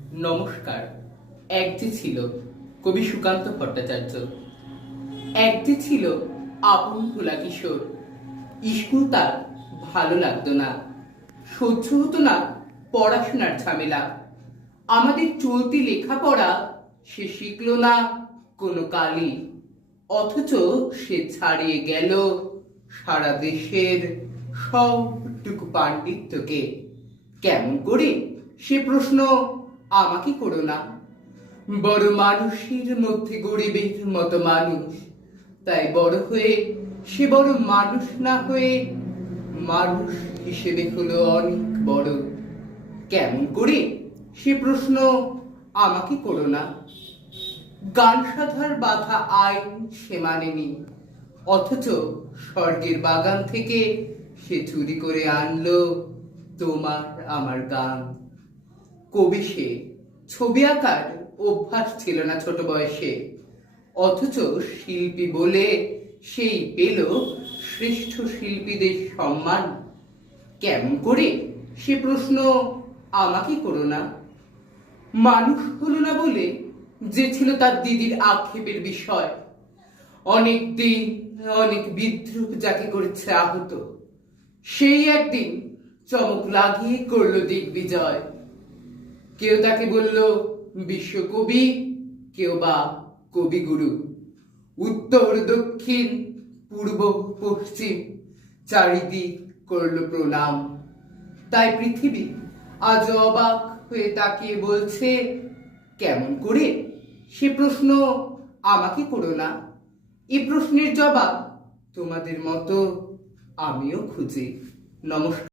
নমস্কার। এক যে ছিল কবি সুকান্ত ভট্টাচার্য, এক যে ছিল আপন ভোলা কিশোর। স্কুল তার ভালো লাগতো না, সহ্য হতো না পড়াশোনার ঝামেলা। আমাদের চলতি লেখাপড়া সে শিখলো না কোনো কালই, অথচ সে ছাড়িয়ে গেল সারা দেশের সবটুকু পাণ্ডিত্যকে। কেমন করে সে প্রশ্ন আমাকে করো না। বড় মানুষের মধ্যে গরিবের মতো মানুষ, তাই বড় হয়ে সে বড় মানুষ না হয়ে মানুষ হিসেবে হলো অনেক বড়। কেমন করে সে প্রশ্ন আমাকে করো না। গান সাধার বাধা আইন সে মানেনি, অথচ স্বর্গের বাগান থেকে সে চুরি করে আনলো তোমার আমার গান। কবি সে, ছবি আঁকার অভ্যাস ছিল না ছোট বয়সে, অথচ শিল্পী বলে সেই পেল শ্রেষ্ঠ শিল্পীদের সম্মান। কেমন করে সে প্রশ্ন আমাকে করো না। মানুষ হলো না বলে যে ছিল তার দিদির আক্ষেপের বিষয়। অনেক দিন অনেক বিদ্রুপ যাকে করেছে আহত, সেই একদিন চমক লাগিয়ে করলো দিগ্বিজয়। কেউ তাকে বলল বিশ্বকবি, কেউ বা কবিগুরু। উত্তর দক্ষিণ পূর্ব পশ্চিম চারিদিক করলো প্রণাম। তাই পৃথিবী আজ অবাক হয়ে তাকিয়ে বলছে, কেমন করে সে প্রশ্ন আমাকে করো না। এ প্রশ্নের জবাব তোমাদের মতো আমিও খুঁজি। নমস্কার।